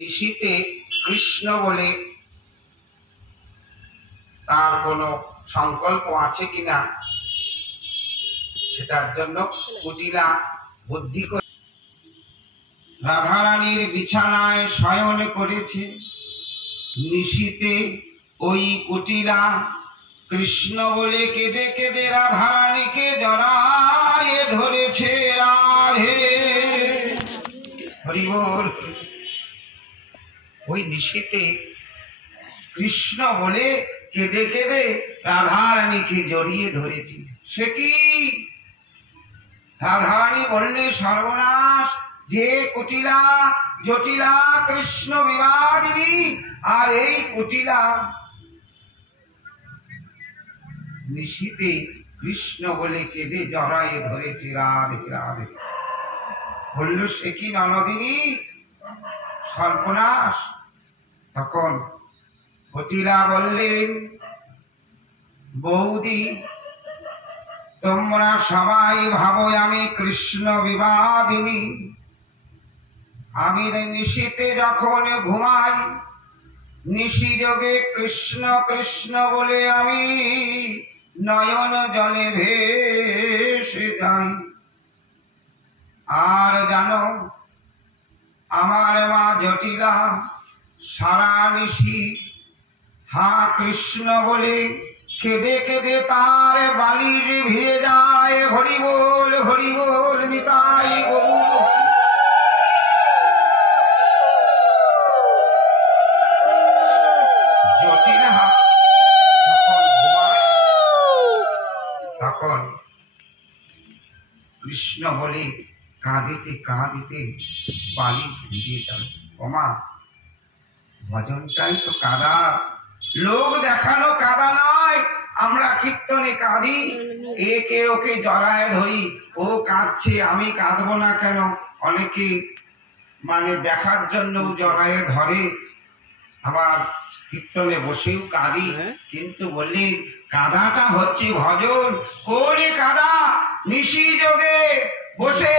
ঋষিতে কৃষ্ণ বলে তার কোনো সংকল্প আছে কিনা সেটার জন্য কুটিলা বুদ্ধি করে রাধারানীর বিছানায় শয়ন করেছে। নিশীতে ওই কুটিলা কৃষ্ণ বলে কেঁদে কেঁদে রাধারানীকে জড়ায়ে ধরেছে। রাধে হরি বল। ওই নিশীতে কৃষ্ণ বলে কেঁদে কেঁদে রাধারানীকে জড়িয়ে ধরেছে। সে কি? রাধারানী বললে, সর্বনাশ, যে কুটিলা জটিলা কৃষ্ণ বিবাদিনী, আর এই কুটিলা নিশীতে কৃষ্ণ বলে কেঁদে জড়ায়ে ধরেছে। রাধে রাধে। বলল, সে কি ননদিনী, সর্বনাশ। তখন কুটিলা বললেন, বৌদি, তোমরা সবাই ভাবো আমি কৃষ্ণ বিবাদিনী। আমি নিশীতে যখন ঘুমাই, নিশি যোগে কৃষ্ণ কৃষ্ণ বলে আমি নয়ন জলে ভেসে যাই। আর জানো, আমার মা জটিলা সারা নিশি হা কৃষ্ণ বলে কেঁদে কেঁদে তার বালিশ ভিজে যায়। হরি বল নিতাই গৌর। জটিলা যখন ঘুমায়, তখন কৃষ্ণ বলে কাঁদিতে কাঁদিতে বালিশ ভিজে যায়। ওমা, ভজনটাই তো কাঁদা, লোক দেখানো কাঁদা নয়। আমরা কীর্তনে কাঁদি, একে ওকে জড়ায় ধরি, ও কাঁদছে আমি কাঁদবো না কেন? অনেকে দেখার জন্য জড়ায় ধরে, আবার কীর্তনে বসেও কাঁদি। কিন্তু বললি কাঁদাটা হচ্ছে ভজন। কোনে কাঁদা? নিশি যোগে বসে